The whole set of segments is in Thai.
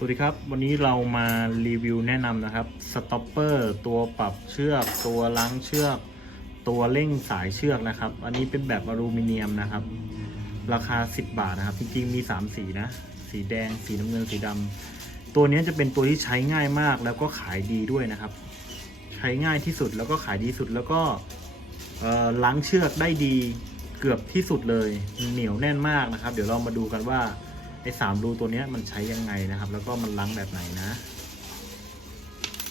สวัสดีครับ วันนี้เรามารีวิวแนะนำนะครับสต็อปเปอร์ตัวปรับเชือก ตัวล้างเชือก ตัวเร่งสายเชือกนะครับ อันนี้เป็นแบบอลูมิเนียมนะครับ ราคา 10 บาทนะครับ จริงๆมี 3 สีนะ สีแดง สีน้ำเงินสีดำตัวนี้จะเป็นตัวที่ใช้ง่ายมากแล้วก็ขายดีด้วยนะครับ ใช้ง่ายที่สุดแล้วก็ขายดีสุดแล้วก็ล้างเชือกได้ดีเกือบที่สุดเลยเหนียวแน่นมากนะครับ เดี๋ยวเรามาดูกันว่า อ้สามรูตัวนี้มันใช้ยังไงนะครับ แล้วก็มันล้างแบบไหนนะ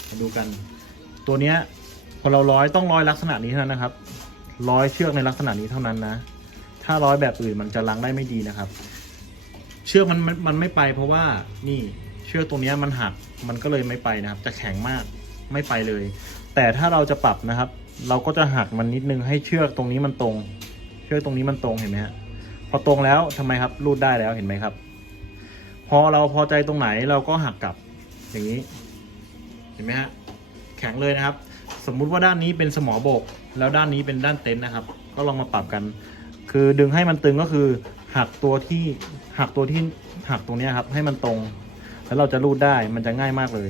มาดูกัน ตัวเนี้ยพอเราร้อยต้องร้อยลักษณะนี้เท่านั้นนะครับ ร้อยเชือกในลักษณะนี้เท่านั้นนะ ถ้าร้อยแบบอื่นมันจะล้างได้ไม่ดีนะครับ เชือกมันมันไม่ไป เพราะว่านี่เชือกตรงนี้มันหักมันก็เลยไม่ไปนะครับ จะแข็งมากไม่ไปเลย แต่ถ้าเราจะปรับนะครับ เราก็จะหักมันนิดนึงให้เชือกตรงนี้มันตรง เชือกตรงนี้มันตรงเห็นไหมฮะพอตรงแล้วทำไมครับรูดได้แล้วเห็นไหมครับ พอเราพอใจตรงไหนเราก็หักกลับอย่างนี้ เห็นไหมฮะแข็งเลยนะครับ สมมุติว่าด้านนี้เป็นสมอโบก แล้วด้านนี้เป็นด้านเต็นท์นะครับ ก็ลองมาปรับกัน คือดึงให้มันตึงก็คือหักตัวที่หักตัวที่หักตรงนี้ครับให้มันตรง แล้วเราจะรูดได้มันจะง่ายมากเลย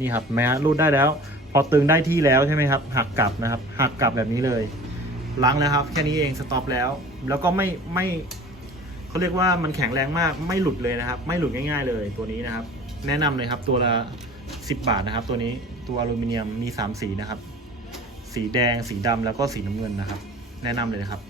นี่ครับแม้รูดได้แล้ว พอตึงได้ที่แล้วใช่ไหมครับ หักกลับนะครับ หักกลับแบบนี้เลยล้างแล้วครับ แค่นี้เองสต็อปแล้ว แล้วก็ไม่ไม่ เขาเรียกว่ามันแข็งแรงมากไม่หลุดเลยนะครับ ไม่หลุดง่าย ๆ เลยตัวนี้นะครับ แนะนำเลยครับตัวละ 10 บาทนะครับ ตัวนี้ตัวอลูมิเนียมมี 3 สีนะครับ สีแดงสีดำแล้วก็สีน้ำเงินนะครับ แนะนำเลยนะครับ